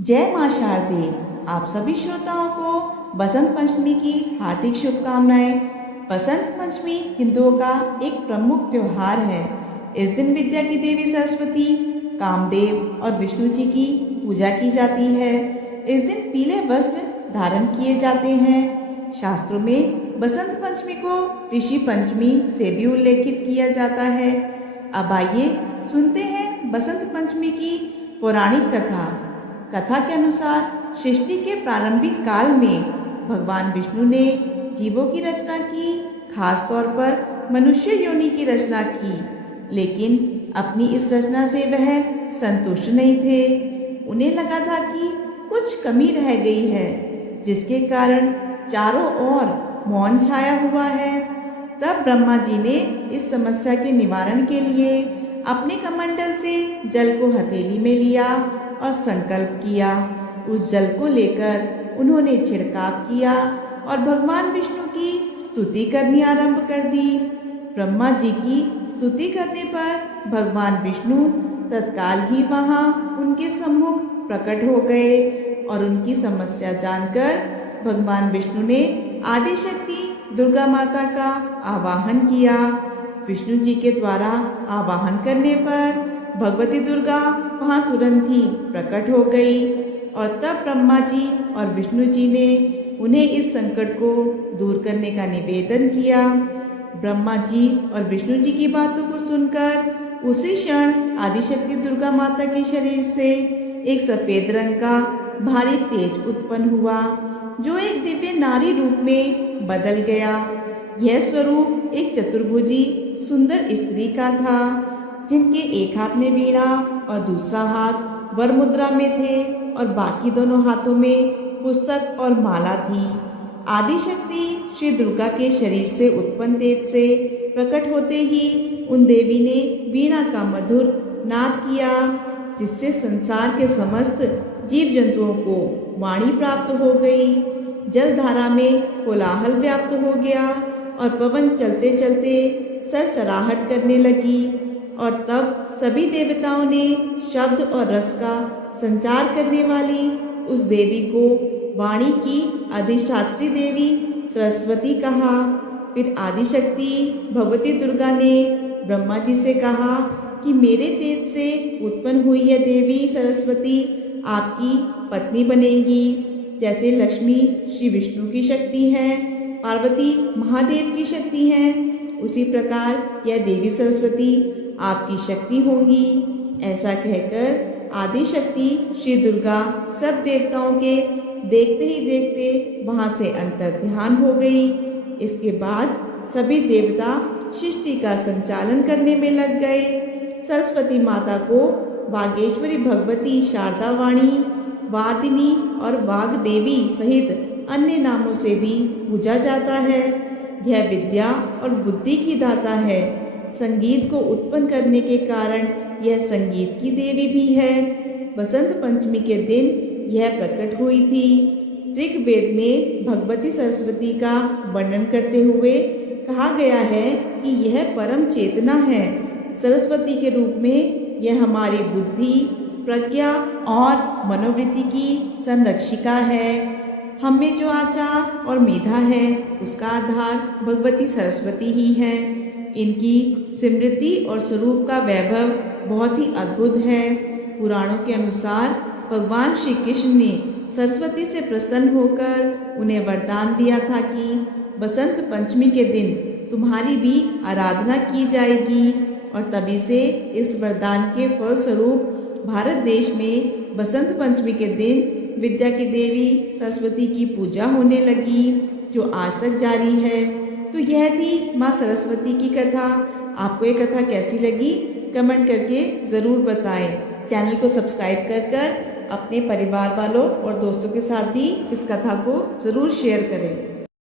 जय मां शारदे। आप सभी श्रोताओं को बसंत पंचमी की हार्दिक शुभकामनाएं। बसंत पंचमी हिंदुओं का एक प्रमुख त्योहार है। इस दिन विद्या की देवी सरस्वती, कामदेव और विष्णु जी की पूजा की जाती है। इस दिन पीले वस्त्र धारण किए जाते हैं। शास्त्रों में बसंत पंचमी को ऋषि पंचमी से भी उल्लेखित किया जाता है। अब आइए सुनते हैं बसंत पंचमी की पौराणिक कथा। कथा के अनुसार सृष्टि के प्रारंभिक काल में भगवान विष्णु ने जीवों की रचना की, खास तौर पर मनुष्य योनि की रचना की। लेकिन अपनी इस रचना से वह संतुष्ट नहीं थे। उन्हें लगा था कि कुछ कमी रह गई है, जिसके कारण चारों ओर मौन छाया हुआ है। तब ब्रह्मा जी ने इस समस्या के निवारण के लिए अपने कमंडल से जल को हथेली में लिया और संकल्प किया। उस जल को लेकर उन्होंने छिड़काव किया और भगवान विष्णु की स्तुति करनी आरंभ कर दी। ब्रह्मा जी की स्तुति करने पर भगवान विष्णु तत्काल ही वहां उनके सम्मुख प्रकट हो गए और उनकी समस्या जानकर भगवान विष्णु ने आदिशक्ति दुर्गा माता का आवाहन किया। विष्णु जी के द्वारा आवाहन करने पर भगवती दुर्गा वहां तुरंत ही प्रकट हो गई और तब ब्रह्मा जी और विष्णु जी ने उन्हें इस संकट को दूर करने का निवेदन किया। ब्रह्मा जी और विष्णु जी की बातों को सुनकर उसी क्षण आदिशक्ति दुर्गा माता के शरीर से एक सफेद रंग का भारी तेज उत्पन्न हुआ, जो एक दिव्य नारी रूप में बदल गया। यह स्वरूप एक चतुर्भुजी सुंदर स्त्री का था, जिनके एक हाथ में वीणा और दूसरा हाथ वर मुद्रा में थे और बाकी दोनों हाथों में पुस्तक और माला थी। आदिशक्ति श्री दुर्गा के शरीर से उत्पन्न तेज से प्रकट होते ही उन देवी ने वीणा का मधुर नाद किया, जिससे संसार के समस्त जीव जंतुओं को वाणी प्राप्त हो गई। जलधारा में कोलाहल व्याप्त हो गया और पवन चलते चलते सरसराहट करने लगी और तब सभी देवताओं ने शब्द और रस का संचार करने वाली उस देवी को वाणी की अधिष्ठात्री देवी सरस्वती कहा। फिर आदिशक्ति भगवती दुर्गा ने ब्रह्मा जी से कहा कि मेरे तेज से उत्पन्न हुई यह देवी सरस्वती आपकी पत्नी बनेंगी। जैसे लक्ष्मी श्री विष्णु की शक्ति है, पार्वती महादेव की शक्ति है, उसी प्रकार यह देवी सरस्वती आपकी शक्ति होंगी। ऐसा कहकर आदिशक्ति श्री दुर्गा सब देवताओं के देखते ही देखते वहां से अंतर्ध्यान हो गई। इसके बाद सभी देवता सृष्टि का संचालन करने में लग गए। सरस्वती माता को वागेश्वरी भगवती शारदा वाणी, वादिनी और वाग देवी सहित अन्य नामों से भी पूजा जाता है। यह विद्या और बुद्धि की दाता है। संगीत को उत्पन्न करने के कारण यह संगीत की देवी भी है। बसंत पंचमी के दिन यह प्रकट हुई थी। ऋग्वेद में भगवती सरस्वती का वर्णन करते हुए कहा गया है कि यह परम चेतना है। सरस्वती के रूप में यह हमारी बुद्धि, प्रज्ञा और मनोवृत्ति की संरक्षिका है। हम में जो आचार और मेधा है, उसका आधार भगवती सरस्वती ही है। इनकी स्मृति और स्वरूप का वैभव बहुत ही अद्भुत है। पुराणों के अनुसार भगवान श्री कृष्ण ने सरस्वती से प्रसन्न होकर उन्हें वरदान दिया था कि बसंत पंचमी के दिन तुम्हारी भी आराधना की जाएगी और तभी से इस वरदान के फलस्वरूप भारत देश में बसंत पंचमी के दिन विद्या की देवी सरस्वती की पूजा होने लगी, जो आज तक जारी है। तो यह थी माँ सरस्वती की कथा। आपको ये कथा कैसी लगी कमेंट करके ज़रूर बताएं। चैनल को सब्सक्राइब कर अपने परिवार वालों और दोस्तों के साथ भी इस कथा को ज़रूर शेयर करें।